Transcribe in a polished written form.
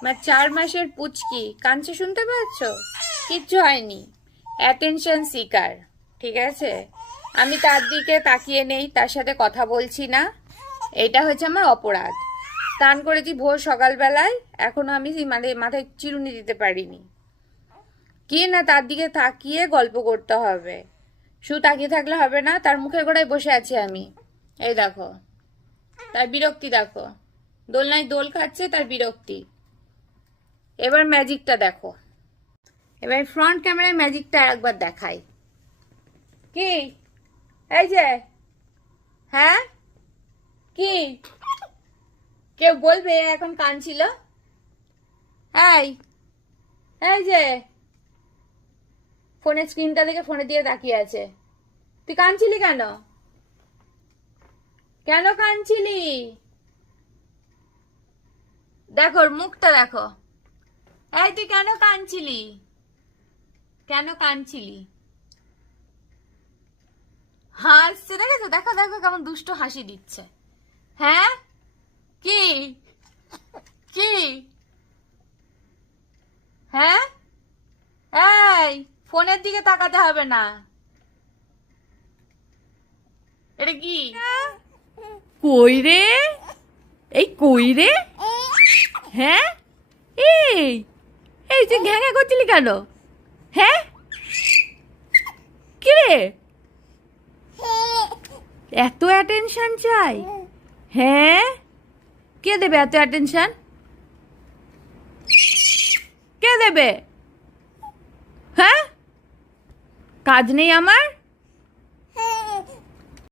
আমার 4 মাসের পুচকি কাঁদছে, শুনতে পাচ্ছ? কিচ্ছু হয়নি, অ্যাটেনশন সিকার। ঠিক আছে, আমি তার দিকে তাকিয়ে নেই, তার সাথে কথা বলছি না, এটা হচ্ছে আমার অপরাধ। স্নান করেছি ভোর সকালবেলায়, এখনো আমি মাথায় চিরুনি দিতে পারিনি। কি না তার দিকে তাকিয়ে গল্প করতে হবে, শুধু তাকিয়ে থাকলে হবে না। তার মুখের গোড়ায় বসে আছি আমি, এই দেখো, তার বিরক্তি দেখো, দোলনায় দোল খাচ্ছে, তার বিরক্তি। এবার ম্যাজিকটা দেখো, এবার ফ্রন্ট ক্যামেরায় ম্যাজিকটা একবার দেখাই। কি এই যে, হ্যাঁ কি কেউ বলবে এখন কাঁদছিল? এই এই যে ফোনের স্ক্রিনটা দেখে ফোনে দিয়ে তাকিয়ে আছে, তুই কাঁদছিলি কেন? কেন কাঁদছিলি? দেখো ওর মুখটা দেখো। এই তুই কেন কাঁদছিলি? কেন কাঁদছিলি? হাসছে, দেখেছো? দেখো দেখো কেমন দুষ্ট হাসি দিচ্ছে। হ্যাঁ কি কি হ্যাঁ, এই ফোনের দিকে তাকাতে হবে না। এটা কি? কই রে? এই কই রে? হ্যাঁ, এই এই তুই ঘ্যাঁ ঘ্যাঁ করছিলি কেন? হ্যাঁ, কি রে? এত অ্যাটেনশন চাই? হ্যাঁ, কে দেবে এত অ্যাটেনশন? কে দেবে? হ্যাঁ, কাজ নেই আমার?